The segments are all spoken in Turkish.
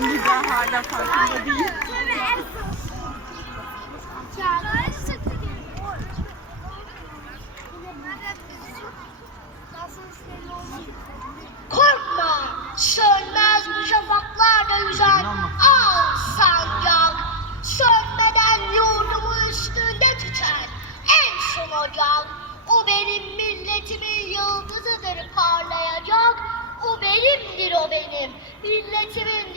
Nida hala farkında değil. Korkma, sönmez bu şafaklarda yüzen al sancak. Sönmeden yurdumu üstünde tüten en son ocak. O benim milletimin yıldızıdır parlayacak. O benimdir o benim, milletimindir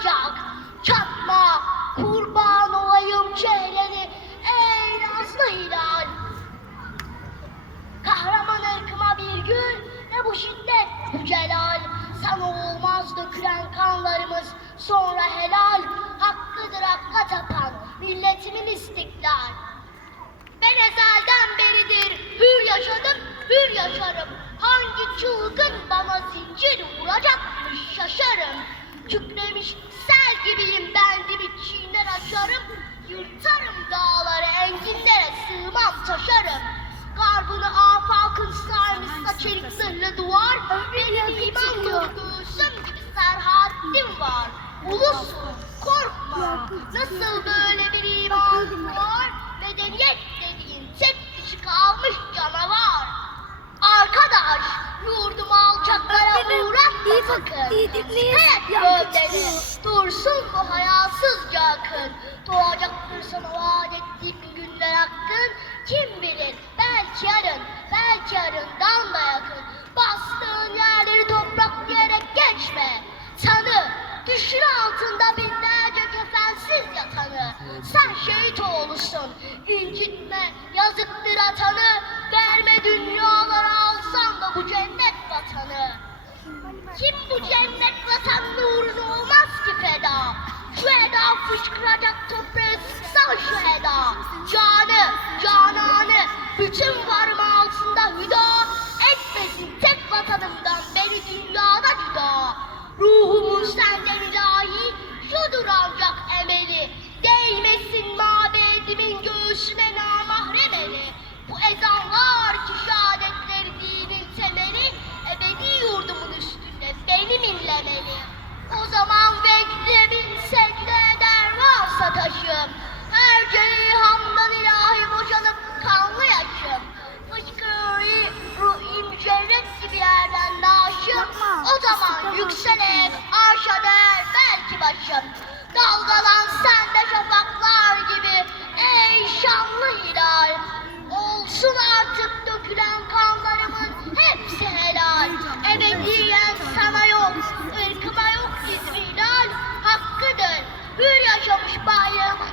ancak. Çatma, kurban olayım çehreni ey nazlı hilal. Kahraman ırkıma bir gün ne bu şiddet bu celal. Sana olmaz dökülen kanlarımız sonra helal. Hakkıdır hakka tapan milletimin istiklal. Ben ezelden beridir hür yaşadım hür yaşarım. Hangi çılgın bana zincir şaşarım Kükremiş sel gibiyim ben dibi çiğner açarım. Yırtarım dağları enginlere sığmam taşarım. Garbını afakın sarmışsa çelik zırhlı duvar. Benim iman göğsüm gibi serhatim var. Ulusun korkma. Nasıl böyle bir iman var? Medeniyet dediğin tek kalmış sakın gövdeni dursun bu hayasızca akın Doğacaktır sana vaat ettiğim günler hakkın. Kim bilir belki yarın belki yarından da yakın. Bastığın yerleri toprak diyerek geçme. Tanı düşün altında binlerce kefensiz yatanı. Sen şehit oğlusun. İncitme yazıktır atanı Verme dünyalara kim bu cennet vatanlı uğruna olmaz ki feda? Şu eda fışkıracak toprağı sıksan şu eda. Canı, cananı, bütün varım altında hüda. Belki başım. Dalgalan sen de şafaklar gibi ey şanlı hilal. Olsun artık dökülen kanlarımın hepsi helal. Ebediyen sana yok, ırkıma yok izmilal. Hakkıdır, hür yaşamış bayrağımın